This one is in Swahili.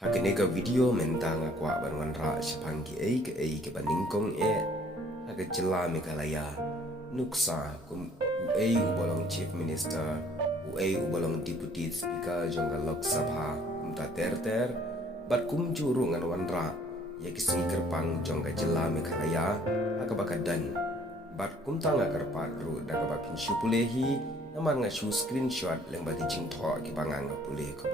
Hagenega video mentang akwa banwan ra sipang ke baningkong haga jela Meghalaya nuksa kum ubolong chief minister ubolong deputy speaker jongga lok sabha kumta ter bat kum juru ngan wanra ya kisni kerpang jongga jela Meghalaya haga bakadan bat kum tanga kerpa gru daga bapin syupulehi naman nga screenshot leng bagi jingtho ki banganga puleh ko